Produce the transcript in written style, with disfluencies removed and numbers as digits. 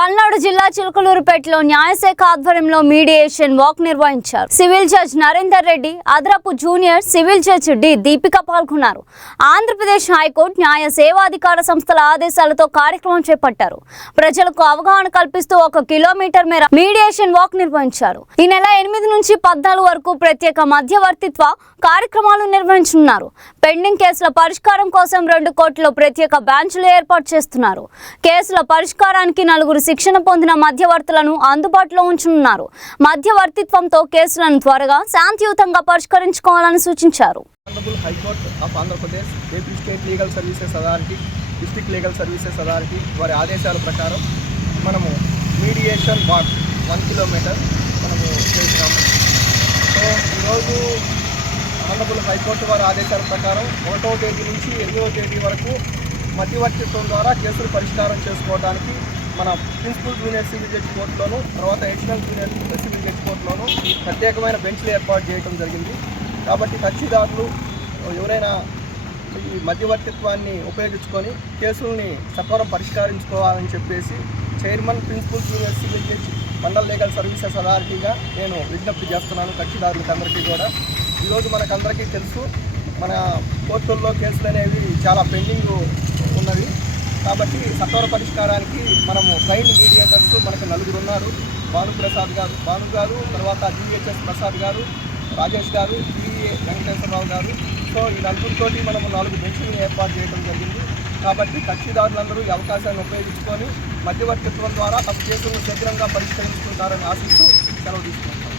పల్నాడు జిల్లా చిలుకలూరుపేటలో న్యాయశాఖ ఆధ్వర్యంలో మీడియేషన్ వాక్ నిర్వహించారు. సివిల్ జడ్జ్ నరేందర్ రెడ్డి, అదనపు junior civil judge D Deepika పాల్గొన్నారు. ఆంధ్రప్రదేశ్ హైకోర్టు న్యాయ సేవాధికార సంస్థల ఆదేశాలతో కార్యక్రమం చేపట్టారు. ప్రజలకు అవగాహన కల్పిస్తూ 1 కిలోమీటర్ మేర మీడియేషన్ వాక్ నిర్వహించారు. ఈ నెల 8 నుంచి 14 వరకు ప్రత్యేక మధ్యవర్తిత్వ కార్యక్రమాలు నిర్వహించనున్నారు. పెండింగ్ కేసుల పరిష్కారం కోసం 2 కోట్ల ప్రత్యేక బెంచ్లు ఏర్పాటు చేస్తున్నారు. కేసుల పరిష్కారానికి 4 శిక్షణ పొందిన మధ్యవర్తులను అందుబాటులో ఉంచనున్నారు. మధ్యవర్తిత్వంతో కేసులను త్వరగా శాంతియుతంగా పరిష్కరించుకోవాలని సూచించారు. High court of Andhra Pradesh, AP state legal services authority, district legal services authority వారి ఆదేశాల ప్రకారం మనము మీడియేషన్ వాక్ 1 కిలోమీటర్ మనము చేసినాము. సో ఈరోజు ఆంధ్రప్రదేశ్ హైకోర్టు వారి ఆదేశాల ప్రకారం 1వ తేదీ నుంచి 8వ తేదీ వరకు మధ్యవర్తిత్వం ద్వారా కేసులు పరిష్కారం చేసుకోవడానికి మన ప్రిన్సిపల్ జూనియర్ సివిల్ జడ్జి కోర్టులోను, తర్వాత అడిషనల్ జూనియర్ సివిల్ జడ్జి కోర్టులోను ప్రత్యేకమైన బెంచ్లు ఏర్పాటు చేయడం జరిగింది. కాబట్టి కక్షిదారులు ఎవరైనా ఈ మధ్యవర్తిత్వాన్ని ఉపయోగించుకొని కేసుల్ని సత్వరం పరిష్కరించుకోవాలని చెప్పేసి chairman principal junior civil judge Mandal legal services అథారిటీగా నేను విజ్ఞప్తి చేస్తున్నాను కక్షిదారులకు అందరికీ కూడా. ఈరోజు మనకందరికీ తెలుసు, మన కోర్టుల్లో కేసులు అనేవి చాలా పెండింగ్ ఉన్నవి. కాబట్టి సత్వర పరిష్కారానికి మనము ట్రైన్ మీడియేటర్స్ మనకు 4 ఉన్నారు. భాను గారు, తర్వాత డిహెచ్ఎస్ ప్రసాద్ గారు, రాజేష్ గారు, పిఏ వెంకటేశ్వరరావు గారు. సో ఈ 4తోటి మనము 4 బెంచ్లను ఏర్పాటు చేయడం జరిగింది. కాబట్టి కక్షిదారులందరూ ఈ అవకాశాన్ని ఉపయోగించుకొని మధ్యవర్తిత్వం ద్వారా తమ కేసులను శీఘ్రంగా పరిష్కరించుకుంటారని ఆశిస్తూ సెలవు తీసుకుంటాం.